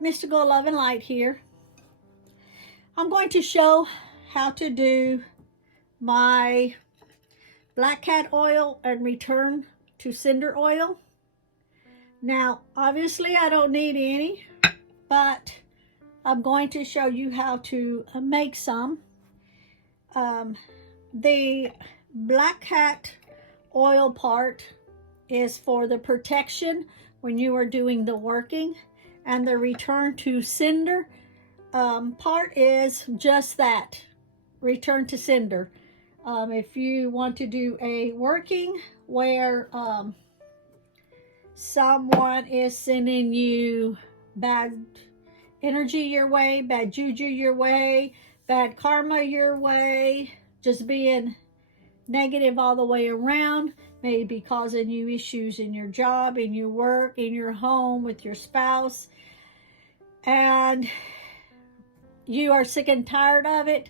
Mystical Love and Light here. I'm going to show how to do my black cat oil and return to cinder oil. Now, obviously I don't need any, but I'm going to show you how to make some. The black cat oil part is for the protection when you are doing the working, and the return to cinder part is just that, return to cinder. If you want to do a working where someone is sending you bad energy your way, bad juju your way, bad karma your way, just being negative all the way around, maybe causing you issues in your job, in your work, in your home, with your spouse, and you are sick and tired of it.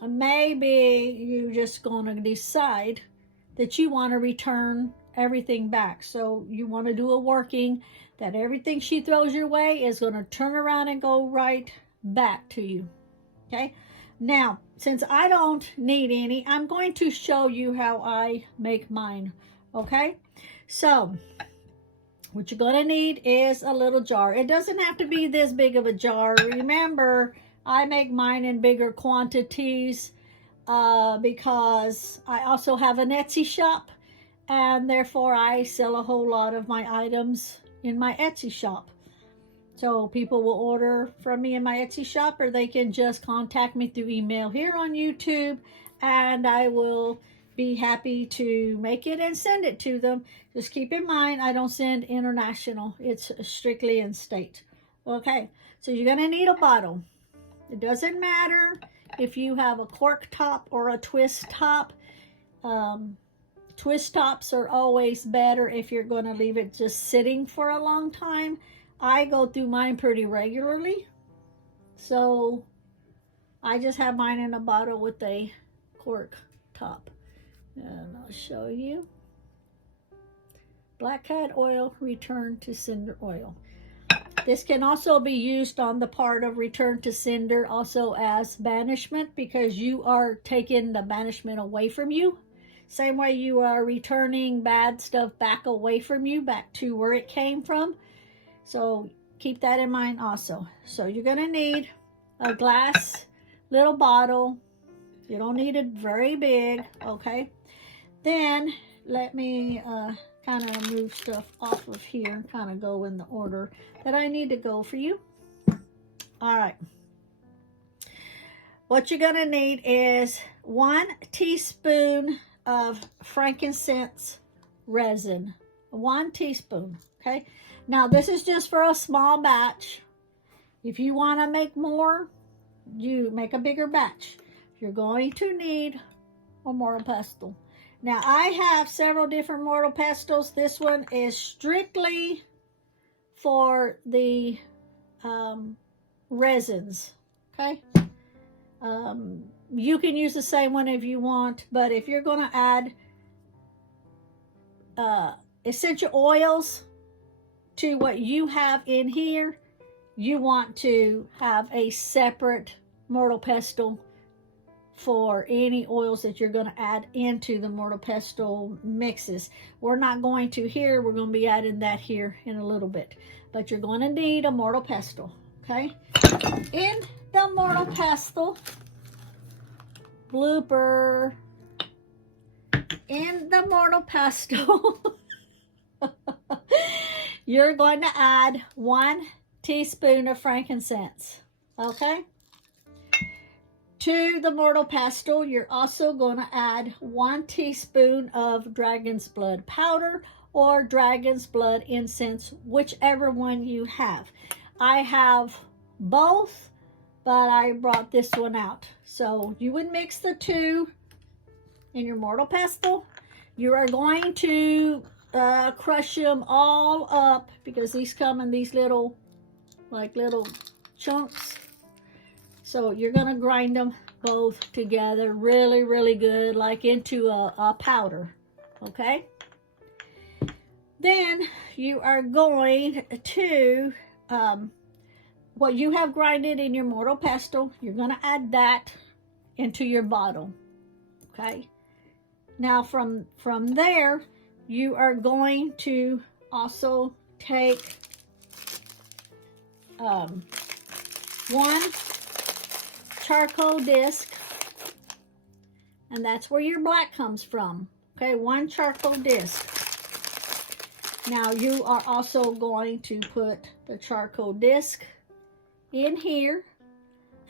Maybe you're just going to decide that you want to return everything back. So you want to do a working that everything she throws your way is going to turn around and go right back to you. Okay? Now, since I don't need any, I'm going to show you how I make mine. Okay? So, what you're going to need is a little jar. It doesn't have to be this big of a jar. Remember, I make mine in bigger quantities because I also have an Etsy shop, and therefore I sell a whole lot of my items in my Etsy shop. So people will order from me in my Etsy shop, or they can just contact me through email here on YouTube, and I will be happy to make it and send it to them. Just keep in mind, I don't send international. It's strictly in state. Okay, so you're going to need a bottle. It doesn't matter if you have a cork top or a twist top. Twist tops are always better if you're going to leave it just sitting for a long time. I go through mine pretty regularly, so I just have mine in a bottle with a cork top. And I'll show you. Black cat oil, return to cinder oil. This can also be used on the part of return to cinder also as banishment, because you are taking the banishment away from you. Same way you are returning bad stuff back away from you, back to where it came from. So keep that in mind also. So you're going to need a glass little bottle. You don't need it very big, okay? Then let me kind of move stuff off of here, kind of go in the order that I need to go for you. All right. What you're going to need is 1 teaspoon of frankincense resin. 1 teaspoon, okay? Now, this is just for a small batch. If you want to make more, you make a bigger batch. You're going to need a mortar pestle. Now, I have several different mortar pestles. This one is strictly for the resins, okay? You can use the same one if you want, but if you're going to add essential oils to what you have in here, you want to have a separate mortar pestle for any oils that you're going to add into the mortar pestle mixes. We're not going to here. We're going to be adding that here in a little bit. But you're going to need a mortar pestle, okay? In the mortar pestle, blooper, in the mortar pestle, you're going to add 1 teaspoon of frankincense, okay? To the mortar pestle, you're also going to add 1 teaspoon of dragon's blood powder or dragon's blood incense, whichever one you have. I have both, but I brought this one out. So you would mix the two in your mortar pestle. You are going to crush them all up, because these come in these little, like little chunks. So you're going to grind them both together really, really good, like into a powder, okay? Then you are going to what you have grinded in your mortar pestle, you're going to add that into your bottle. Okay. Now from there, you are going to also take one charcoal disc, and that's where your black comes from. Okay, one charcoal disc. Now you are also going to put the charcoal disc in here,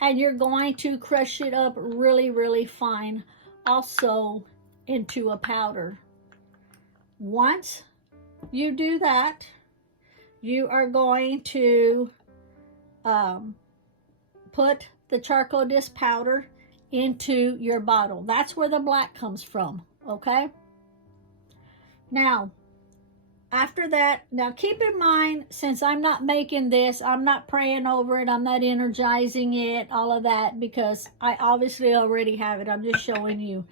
and you're going to crush it up really, really fine also into a powder. Once you do that, you are going to put the charcoal disc powder into your bottle. That's where the black comes from, okay? Now, after that, now keep in mind, since I'm not making this, I'm not praying over it, I'm not energizing it, all of that, because I obviously already have it. I'm just showing you.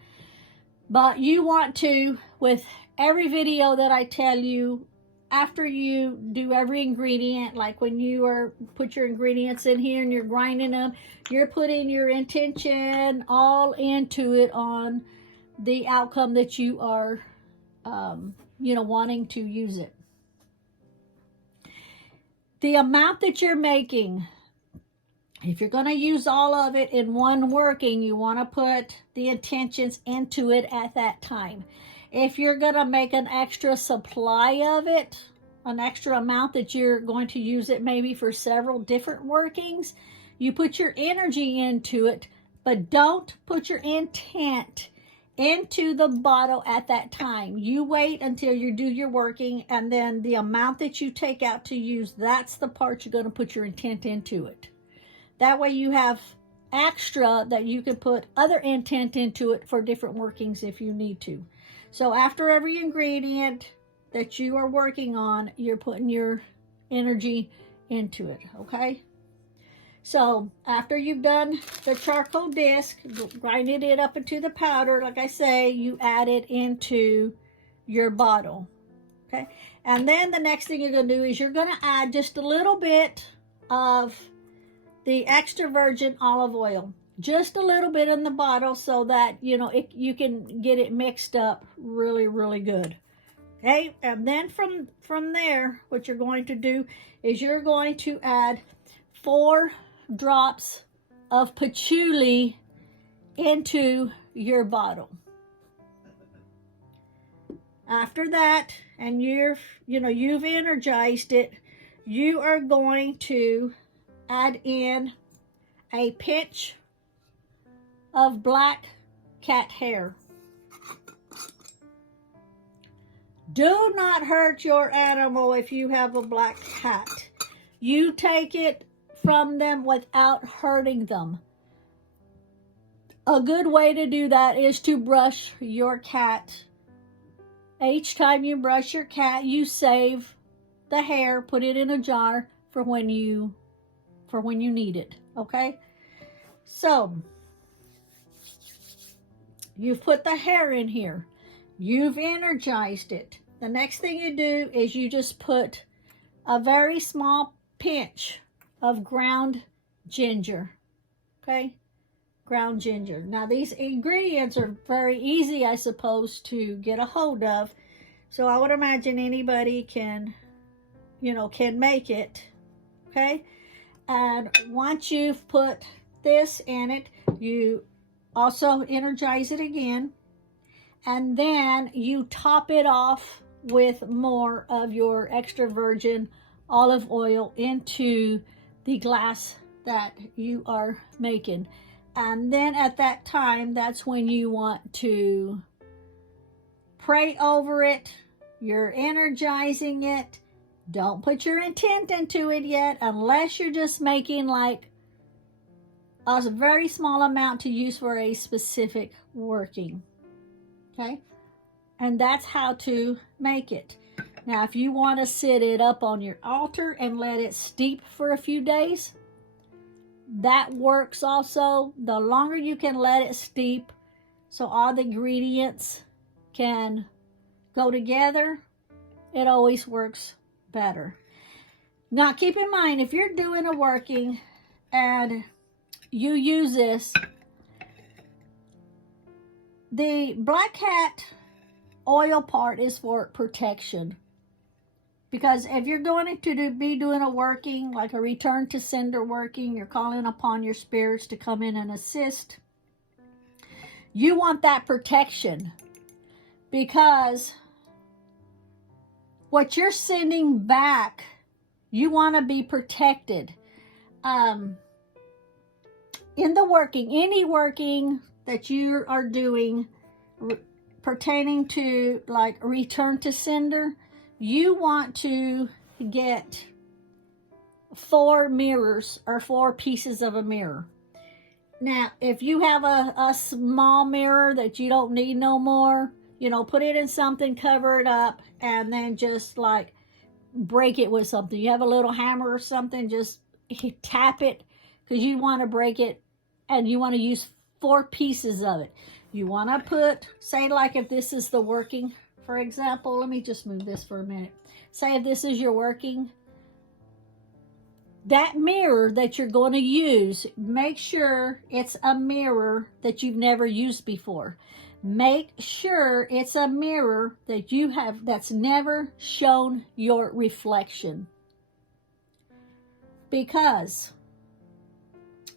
But you want to, with every video that I tell you, after you do every ingredient, like when you put your ingredients in here and you're grinding them, you're putting your intention all into it on the outcome that you are wanting to use it. The amount that you're making, if you're going to use all of it in one working, you want to put the intentions into it at that time. If you're going to make an extra supply of it, an extra amount that you're going to use it maybe for several different workings, you put your energy into it, but don't put your intent into the bottle at that time. You wait until you do your working, and then the amount that you take out to use, that's the part you're going to put your intent into it. That way you have extra that you can put other intent into it for different workings if you need to. So after every ingredient that you are working on, you're putting your energy into it, okay? So after you've done the charcoal disc, grinded it up into the powder, like I say, you add it into your bottle, okay? And then the next thing you're going to do is you're going to add just a little bit of the extra virgin olive oil, just a little bit in the bottle, so that you can get it mixed up really, really good. Okay, and then from there, what you're going to do is you're going to add 4 drops of patchouli into your bottle. After that, and you've energized it, you are going to add in a pinch of black cat hair. Do not hurt your animal if you have a black cat. You take it from them without hurting them. A good way to do that is to brush your cat. Each time you brush your cat, you save the hair, put it in a jar for when you need it, okay? So, you've put the hair in here. You've energized it. The next thing you do is you just put a very small pinch of ground ginger, okay? Ground ginger. Now, these ingredients are very easy, I suppose, to get a hold of. So I would imagine anybody can make it, okay? And once you've put this in it, you also energize it again. And then you top it off with more of your extra virgin olive oil into the glass that you are making. And then at that time, that's when you want to pray over it. You're energizing it. Don't put your intent into it yet, unless you're just making like a very small amount to use for a specific working. Okay? And that's how to make it. Now, if you want to sit it up on your altar and let it steep for a few days, that works also. The longer you can let it steep so all the ingredients can go together, it always works better. Now, keep in mind, if you're doing a working and you use this, the black cat oil part is for protection. Because if you're going to be doing a working, like a return to sender working, you're calling upon your spirits to come in and assist, you want that protection. Because what you're sending back, you want to be protected. In the working, any working that you are doing pertaining to like return to sender, you want to get 4 mirrors or 4 pieces of a mirror. Now, if you have a small mirror that you don't need no more, you know, put it in something, cover it up, and then just like break it with something. You have a little hammer or something, just tap it, because you want to break it, and you want to use 4 pieces of it. You want to put, say like if this is the working, for example, let me just move this for a minute. Say if this is your working, that mirror that you're going to use, make sure it's a mirror that you've never used before. Make sure it's a mirror that you have that's never shown your reflection. Because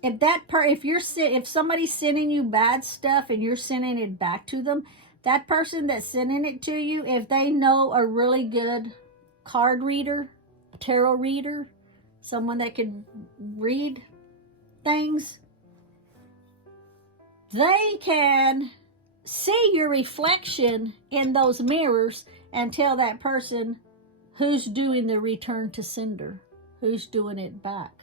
if somebody's sending you bad stuff and you're sending it back to them, that person that's sending it to you, if they know a really good card reader, a tarot reader, someone that can read things, they can see your reflection in those mirrors and tell that person who's doing the return to sender, who's doing it back.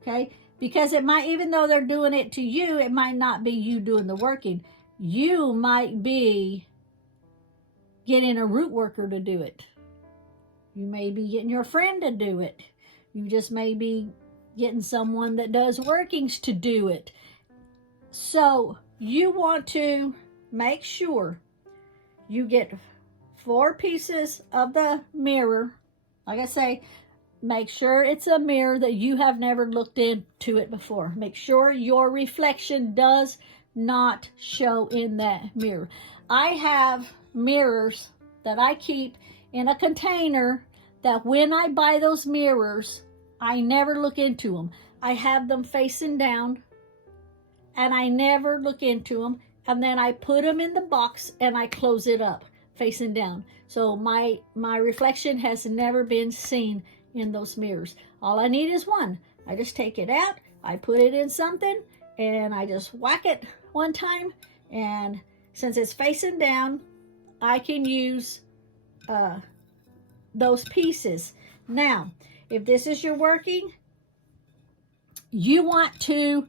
Okay? Because it might, even though they're doing it to you, it might not be you doing the working. You might be getting a root worker to do it. You may be getting your friend to do it. You just may be getting someone that does workings to do it. So you want to make sure you get 4 pieces of the mirror. Like I say, make sure it's a mirror that you have never looked into it before. Make sure your reflection does not show in that mirror. I have mirrors that I keep in a container that when I buy those mirrors, I never look into them. I have them facing down and I never look into them. And then I put them in the box and I close it up facing down. So my reflection has never been seen in those mirrors. All I need is one. I just take it out, I put it in something, and I just whack it one time. And since it's facing down, I can use those pieces. Now, if this is your working, you want to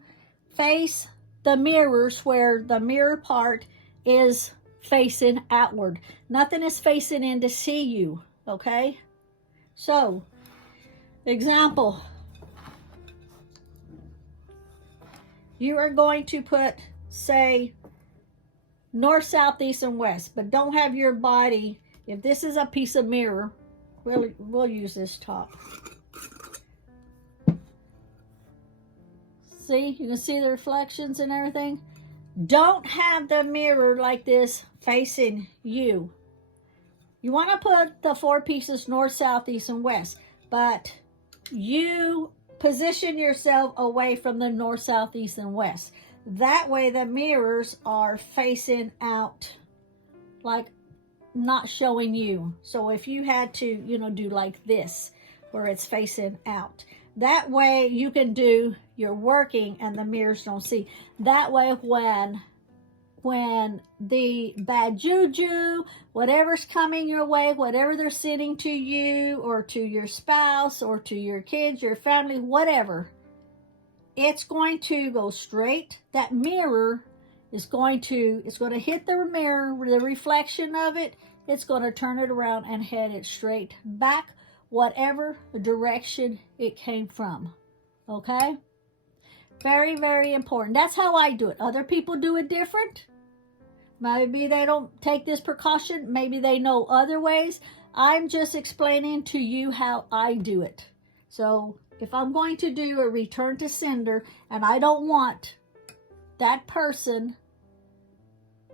face the mirrors where the mirror part is facing outward. Nothing is facing in to see you, okay? So, example, you are going to put, say, north, south, east, and west, but don't have your body. If this is a piece of mirror, we'll use this top. See, you can see the reflections and everything. Don't have the mirror like this facing you. You want to put the 4 pieces north, south, east, and west, but you position yourself away from the north, south, east, and west. That way the mirrors are facing out, like not showing you. So if you had to, you know, do like this, where it's facing out, that way you can do your working and the mirrors don't see. That way when the bad juju, whatever's coming your way, whatever they're sending to you or to your spouse or to your kids, your family, whatever, it's going to go straight. That mirror is going to, it's going to hit the mirror, the reflection of it, it's going to turn it around and head it straight back, whatever direction it came from. Okay? Very, very important. That's how I do it. Other people do it different. Maybe they don't take this precaution. Maybe they know other ways. I'm just explaining to you how I do it. So if I'm going to do a return to sender and I don't want that person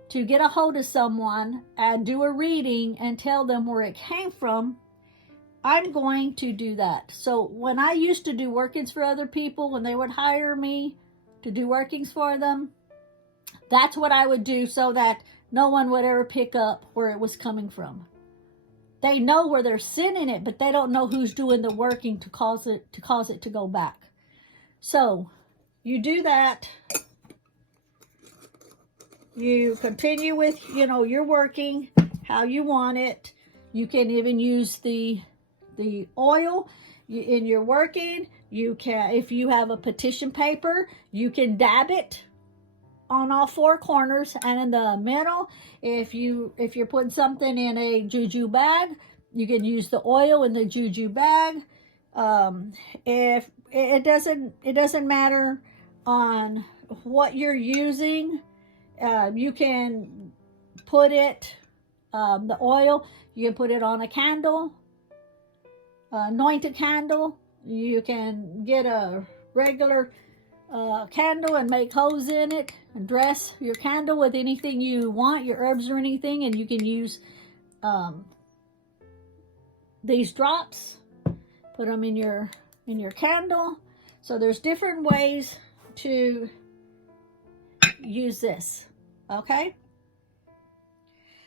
to get a hold of someone and do a reading and tell them where it came from, I'm going to do that. So when I used to do workings for other people, when they would hire me to do workings for them, that's what I would do so that no one would ever pick up where it was coming from. They know where they're sending it, but they don't know who's doing the working to cause it to go back. So you do that. You continue with, your working how you want it. You can even use the oil in your working. You can, if you have a petition paper, you can dab it on all four corners and in the middle. If you're putting something in a juju bag, you can use the oil in the juju bag. If it doesn't matter on what you're using. You can put it, the oil, you can put it on a candle, anoint a candle. You can get a regular candle and make holes in it and dress your candle with anything you want, your herbs or anything, and you can use these drops, put them in your candle. So there's different ways to use this. Okay,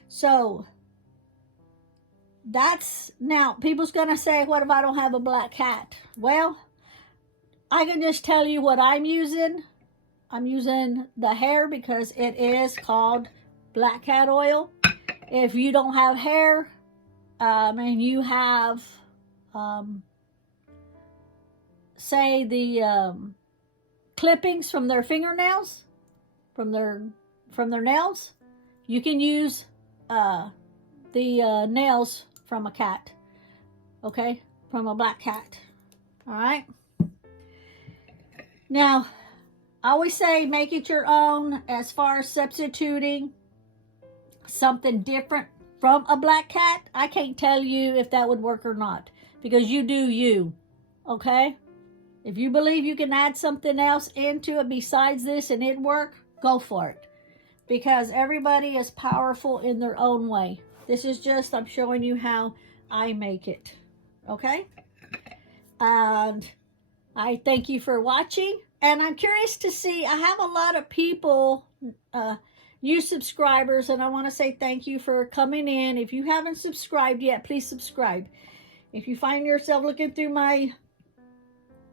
so that's, now people's gonna say, what if I don't have a black cat? Well, I can just tell you what I'm using. I'm using the hair because it is called black cat oil. If you don't have hair and you have say the clippings from their fingernails, from their nails, you can use the nails from a cat, okay, from a black cat. All right, now I always say make it your own as far as substituting something different from a black cat. I can't tell you if that would work or not, because you do you, okay? If you believe you can add something else into it besides this and it work, go for it. Because everybody is powerful in their own way. This is just, I'm showing you how I make it. Okay? And I thank you for watching. And I'm curious to see, I have a lot of people, new subscribers, and I want to say thank you for coming in. If you haven't subscribed yet, please subscribe. If you find yourself looking through my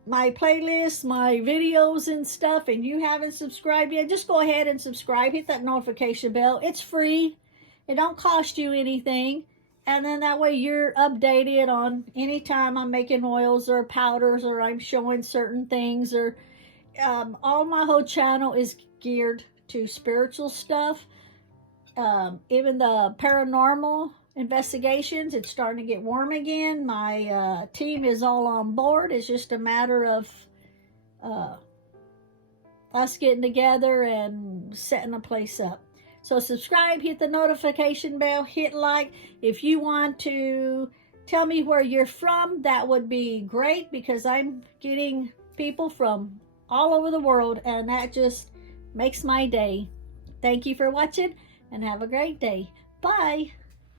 playlist, my videos and stuff, and you haven't subscribed yet, just go ahead and subscribe. Hit that notification bell. It's free. It don't cost you anything. And then that way you're updated on any time I'm making oils or powders or I'm showing certain things, or all my whole channel is geared to spiritual stuff. Even the paranormal investigations, it's starting to get warm again. My team is all on board. It's just a matter of us getting together and setting a place up. So subscribe, hit the notification bell, hit like. If you want to tell me where you're from, that would be great, because I'm getting people from all over the world, and that just makes my day. Thank you for watching, and have a great day. Bye.